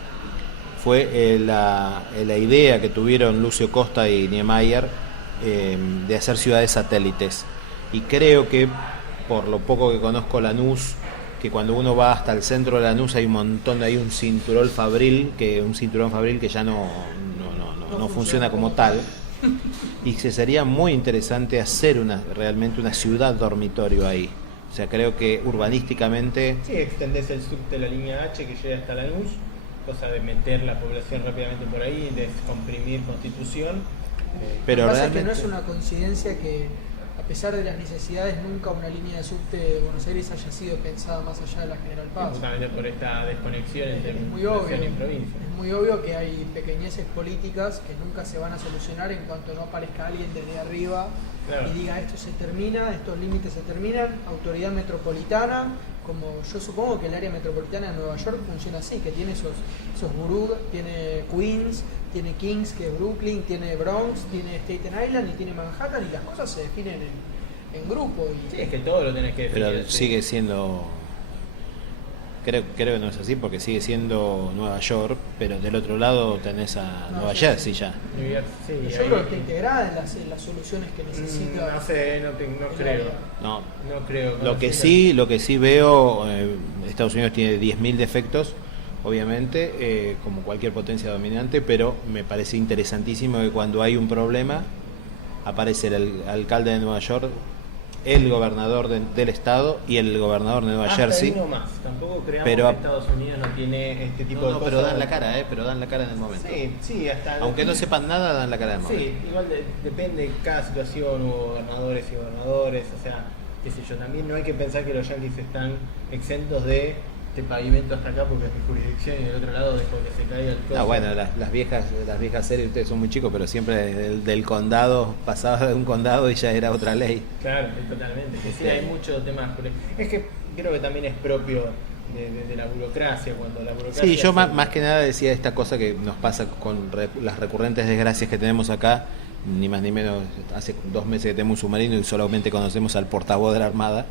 fue la idea que tuvieron Lucio Costa y Niemeyer de hacer ciudades satélites. Y creo que, por lo poco que conozco Lanús, que cuando uno va hasta el centro de Lanús hay un cinturón fabril que ya no funciona como tal. Y que sería muy interesante hacer realmente una ciudad dormitorio ahí. O sea, creo que urbanísticamente... Sí, extendés el subte de la línea H que llega hasta Lanús, cosa de meter la población rápidamente por ahí, descomprimir Constitución. Pero lo que pasa realmente... es que no es una coincidencia que, a pesar de las necesidades, nunca una línea de subte de Buenos Aires haya sido pensada más allá de la General Paz. Justamente por esta desconexión entre Es muy obvio, nación y provincia. es muy obvio que hay pequeñeces políticas que nunca se van a solucionar en cuanto no aparezca alguien desde arriba. Claro. Y diga esto se termina, estos límites se terminan, autoridad metropolitana, como yo supongo que el área metropolitana de Nueva York funciona así, que tiene esos boroughs, tiene Queens, tiene Kings, que es Brooklyn, tiene Bronx, tiene Staten Island y tiene Manhattan, y las cosas se definen en grupo. Y Sí, es que todo lo tenés que definir. Pero sigue siendo... Creo que no es así porque sigue siendo Nueva York, pero del otro lado tenés a Nueva Jersey ya. Sí, yo ahí- creo que está integrada en las soluciones que necesita. No sé, no creo. No. No creo. Lo que sí veo, Estados Unidos tiene 10.000 defectos, obviamente, como cualquier potencia dominante, pero me parece interesantísimo que cuando hay un problema aparece el alcalde de Nueva York, el gobernador del estado y el gobernador de Nueva Jersey. Ahí no más. Tampoco creamos Pero- que Estados Unidos no tiene este tipo de cosas. Pero dan la cara, pero dan la cara en el momento. Sí, hasta... Aunque no sepan nada, dan la cara en el momento. Sí, igual depende de cada situación, hubo gobernadores y gobernadores, o sea, qué sé yo, también no hay que pensar que los yanquis están exentos de pavimento hasta acá porque es mi jurisdicción y del otro lado dejo que se caiga el coso. No, bueno, las viejas series, ustedes son muy chicos, pero siempre del condado, pasaba de un condado y ya era otra ley. Claro, totalmente, que sí, hay muchos temas, es que creo que también es propio de la burocracia, cuando la burocracia... Sí, yo más que nada decía esta cosa que nos pasa con las recurrentes desgracias que tenemos acá, ni más ni menos, hace 2 meses que tenemos un submarino y solamente conocemos al portavoz de la Armada.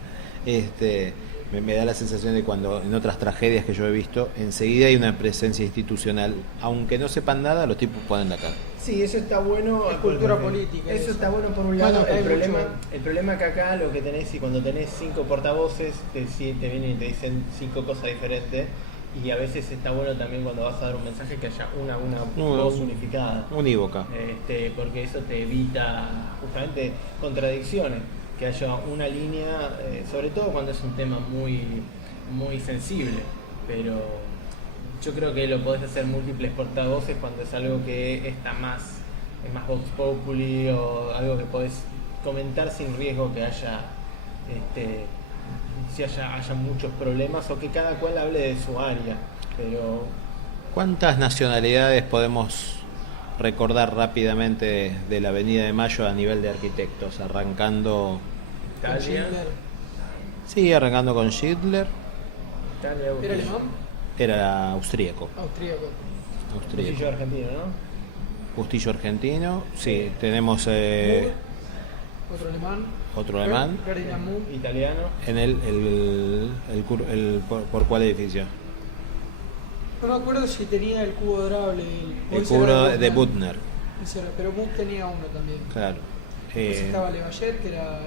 Me da la sensación de cuando en otras tragedias que yo he visto, enseguida hay una presencia institucional, aunque no sepan nada, los tipos ponen la cara. Sí, eso está bueno. Es cultura política. Eso está bueno por un lado. Bueno, el problema que acá lo que tenés, y cuando tenés 5 portavoces, te vienen y te dicen 5 cosas diferentes. Y a veces está bueno también cuando vas a dar un mensaje que haya una voz unificada. Unívoca. Porque eso te evita justamente contradicciones. Que haya una línea, sobre todo cuando es un tema muy, muy sensible. Pero yo creo que lo podés hacer múltiples portavoces cuando es algo que es más vox populi o algo que podés comentar sin riesgo que haya haya muchos problemas o que cada cual hable de su área. Pero ¿cuántas nacionalidades podemos recordar rápidamente de la Avenida de Mayo a nivel de arquitectos? Arrancando... Italia, Sí, arrancando con Schindler. ¿Era alemán? Era austríaco. Austríaco. Bustillo argentino, ¿no? Bustillo argentino. Sí, tenemos Otro alemán. otro alemán. Ferdinand Moore. Italiano. En ¿por cuál edificio? No me acuerdo si tenía el cubo dorable. El cubo de Butner. Pero Moore tenía uno también. Claro. Después estaba Levayer, que era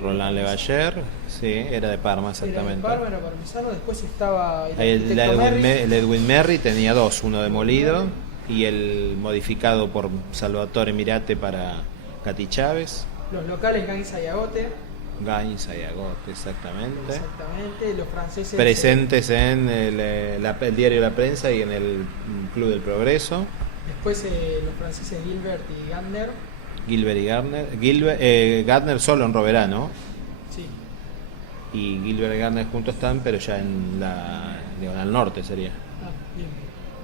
Roland Levayer, sí, era de Parma exactamente. Era de Parma, era parmesano. Después estaba Ahí el Edwin Merry tenía 2, uno demolido y el modificado por Salvatore Mirate para Cati Chávez. Los locales Gaines Ayagote. Gaines Ayagote, exactamente. Exactamente, los franceses... Presentes en el diario La Prensa y en el Club del Progreso. Después los franceses Gilbert y Gardner. Gilbert y Gardner. Gardner solo en Roverá, ¿no? Sí. Y Gilbert y Gardner juntos están, pero ya en la diagonal norte sería. Ah, bien.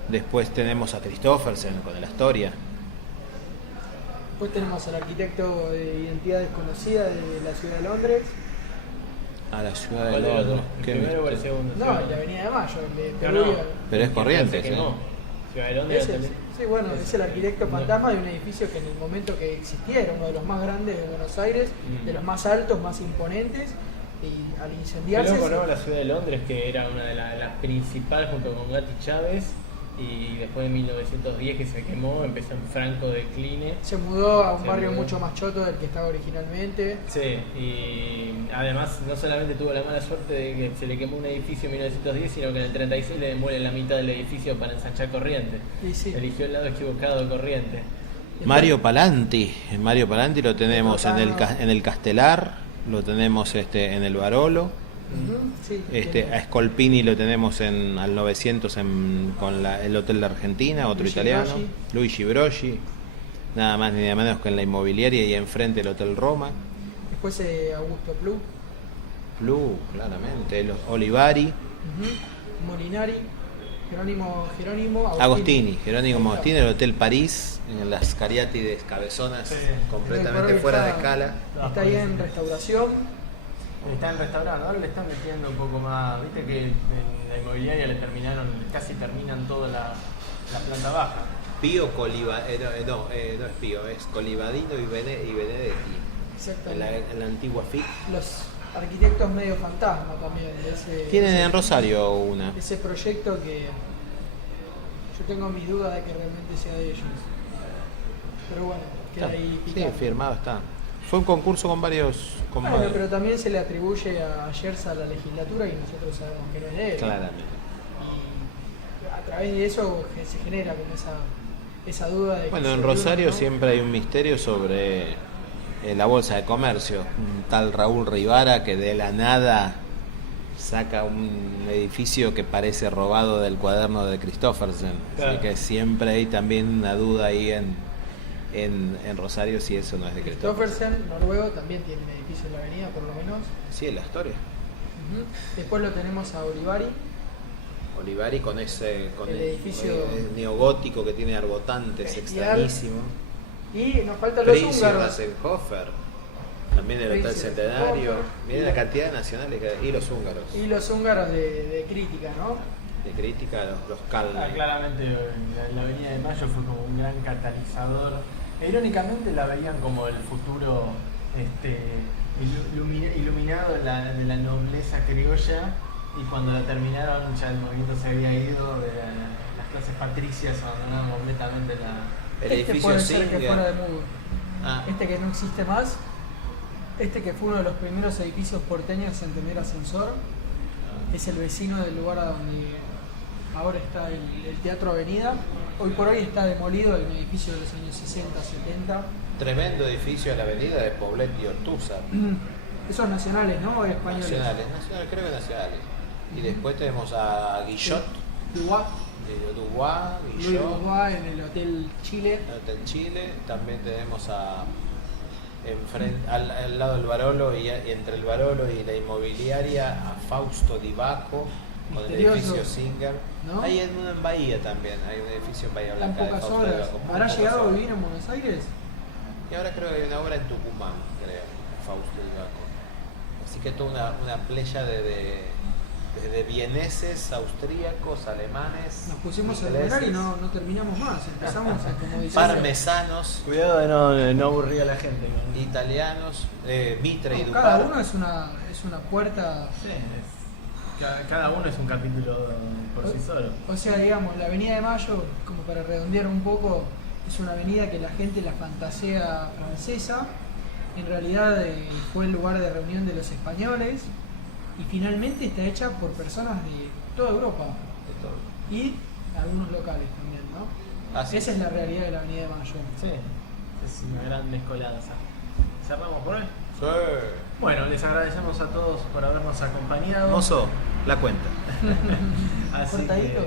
Después tenemos a Christophersen con el Astoria. Después tenemos al arquitecto de identidad desconocida de la ciudad de Londres. A la ciudad de ¿Cuál de los dos? Londres. ¿El Qué primero o el misterio. segundo? No, la Avenida de Mayo, el de No, Perugia. no. Pero es Corrientes, Se quemó. ¿eh? Ciudad de Londres. Ese, sí, bueno, es el arquitecto fantasma de un edificio que en el momento que existía era uno de los más grandes de Buenos Aires, de los más altos, más imponentes, y al Qué incendiarse... loco, ¿no? La ciudad de Londres, que era una de las principales junto con Gatti Chávez, y después de 1910 que se quemó, empezó en franco decline. Se mudó a un Se barrio mudó. mucho más choto del que estaba originalmente. Sí, y además no solamente tuvo la mala suerte de que se le quemó un edificio en 1910, sino que en el 36 le demuelen la mitad del edificio para ensanchar Corrientes. Y sí. Eligió el lado equivocado de Corrientes. Mario Palanti. Mario Palanti lo tenemos en el Castelar, lo tenemos en el Barolo. Ujú, sí, A Scolpini lo tenemos al 900 con el Hotel de Argentina, otro Luigi italiano. Broggi. Luigi Broggi. Nada más ni nada menos que en la inmobiliaria y enfrente el Hotel Roma. Después Augusto Plu, Blue, claramente. Los Olivari. Molinari, Jerónimo Jerónimo Agostini, el Hotel París, en las cariátides cabezonas, Sí. completamente fuera de escala. Está ahí en restauración. Está en restaurante, ahora le están metiendo un poco más. Viste que en la inmobiliaria casi terminan toda la planta baja. Pío no es Pío, es Colivadino y Benedetti. Exactamente. En la antigua FIC. Los arquitectos medio fantasma también. Tienen en Rosario una. Ese proyecto que yo tengo mis dudas de que realmente sea de ellos. Pero bueno, queda ahí Sí, picando. firmado está. Fue un concurso con varios. Bueno, pero también se le atribuye a Yersa la legislatura y nosotros sabemos que no es de él. Claramente. a través de eso se genera como esa duda de que Bueno, se en dio, Rosario ¿no? siempre hay un misterio sobre la bolsa de comercio. Un tal Raúl Rivara que de la nada saca un edificio que parece robado del cuaderno de Christoffersen. Claro. Así que siempre hay también una duda ahí en Rosario si eso no es de Christoffersen. Christoffersen, noruego, también tiene un edificio en la avenida, por lo menos. Sí, es la historia. Ujú. Después lo tenemos a Olivari. Olivari con el edificio neogótico que tiene arbotantes, bestial. extrañísimo. Y nos faltan los Prince húngaros. Rassenhofer, también el Hotel Prince Centenario. Rassenhofer. Miren la cantidad de nacionales y los húngaros. Y los húngaros de crítica, ¿no? De crítica, los Kalnay. Claramente la Avenida de Mayo fue como un gran catalizador. E irónicamente la veían como el futuro iluminado de la nobleza criolla, y cuando la terminaron ya el movimiento se había ido, las clases patricias abandonaron completamente la... El edificio puede ser que Singer. fuera de moda. Ah, Este que no existe más. Este que fue uno de los primeros edificios porteños en tener ascensor. Es el vecino del lugar a donde ahora está el Teatro Avenida. Hoy por hoy está demolido, el edificio de los años 60, 70. tremendo edificio en la avenida de Poblet y Ortúzar. Esos nacionales, ¿no? O españoles. Nacionales, creo que nacionales. Y después tenemos a Guillot, Dubois, de Dubois, Luis Guillot, Dubois en el Hotel Chile. en el Hotel Chile. También tenemos al lado del Barolo y entre el Barolo y la inmobiliaria a Fausto Di Bacco con el Misterioso, edificio Singer. ¿no? Hay uno en Bahía también, hay un edificio en Bahía Tan Blanca de pocas Fausto Di horas. Bacco, muy ¿Habrá pocas llegado a horas. vivir en Buenos Aires? Y ahora creo que hay una obra en Tucumán, creo, Fausto Di Bacco. Así que toda una playa de vieneses, austríacos, alemanes, Nos pusimos a ingleses, enumerar y no terminamos más. Empezamos a, como dice parmesanos, Cuidado de no aburrir a la gente. italianos, Mitre y cada Dupar. uno es una puerta. Sí, cada uno es un capítulo por sí solo. O sea, digamos, la Avenida de Mayo, como para redondear un poco, es una avenida que la gente la fantasea francesa. En realidad fue el lugar de reunión de los españoles y finalmente está hecha por personas de toda Europa De todo. y algunos locales también, ¿no? Ah, sí. Esa es la realidad de la Avenida de Mayo. Sí, es una gran mezcolanza. ¿Cerramos por hoy? Sí. Bueno, les agradecemos a todos por habernos acompañado. Mozo, la cuenta. Cortadito.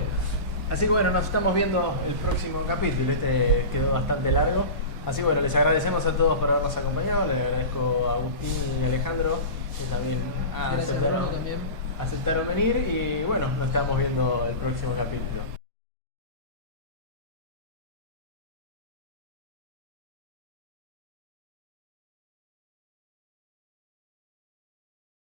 Así que bueno, nos estamos viendo el próximo capítulo. Este quedó bastante largo. Así que bueno, les agradecemos a todos por habernos acompañado. Les agradezco a Agustín y Alejandro, que también Gracias, Bruno, también. aceptaron venir. Y bueno, nos estamos viendo el próximo capítulo.